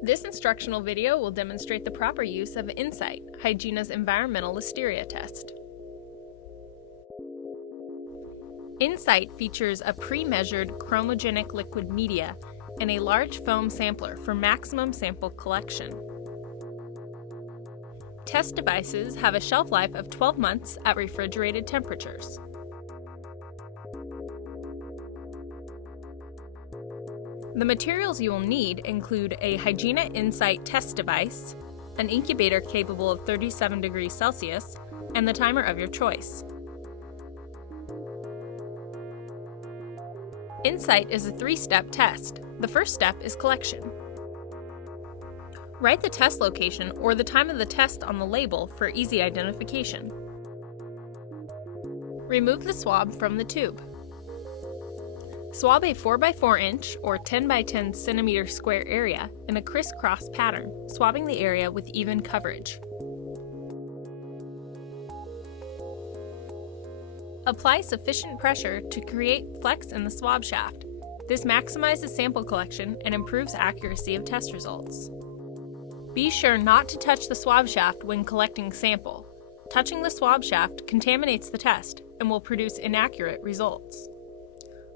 This instructional video will demonstrate the proper use of InSite, Hygiena's environmental listeria test. InSite features a pre-measured chromogenic liquid media and a large foam sampler for maximum sample collection. Test devices have a shelf life of 12 months at refrigerated temperatures. The materials you will need include a Hygiena InSite test device, an incubator capable of 37 degrees Celsius, and the timer of your choice. InSite is a 3-step test. The first step is collection. Write the test location or the time of the test on the label for easy identification. Remove the swab from the tube. Swab a 4x4 inch or 10x10 centimeter square area in a crisscross pattern, swabbing the area with even coverage. Apply sufficient pressure to create flex in the swab shaft. This maximizes sample collection and improves accuracy of test results. Be sure not to touch the swab shaft when collecting sample. Touching the swab shaft contaminates the test and will produce inaccurate results.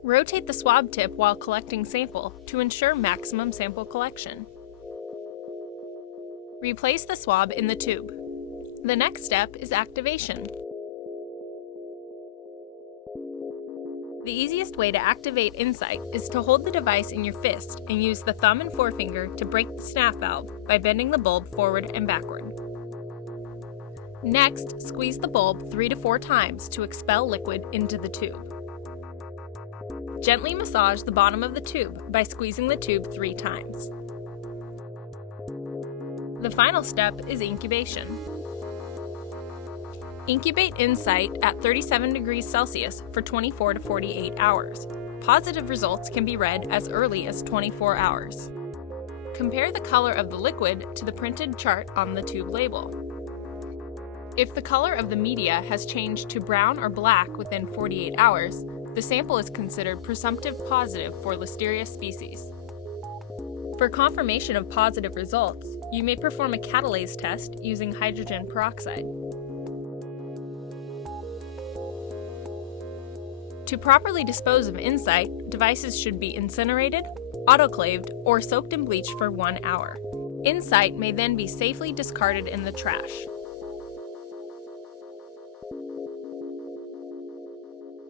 Rotate the swab tip while collecting sample to ensure maximum sample collection. Replace the swab in the tube. The next step is activation. The easiest way to activate InSite is to hold the device in your fist and use the thumb and forefinger to break the snap valve by bending the bulb forward and backward. Next, squeeze the bulb 3 to 4 times to expel liquid into the tube. Gently massage the bottom of the tube by squeezing the tube 3 times. The final step is incubation. Incubate InSite at 37 degrees Celsius for 24 to 48 hours. Positive results can be read as early as 24 hours. Compare the color of the liquid to the printed chart on the tube label. If the color of the media has changed to brown or black within 48 hours, the sample is considered presumptive positive for Listeria species. For confirmation of positive results, you may perform a catalase test using hydrogen peroxide. To properly dispose of InSite, devices should be incinerated, autoclaved, or soaked in bleach for 1 hour. InSite may then be safely discarded in the trash.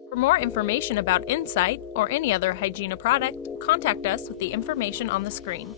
For more information about InSite or any other Hygiena product, contact us with the information on the screen.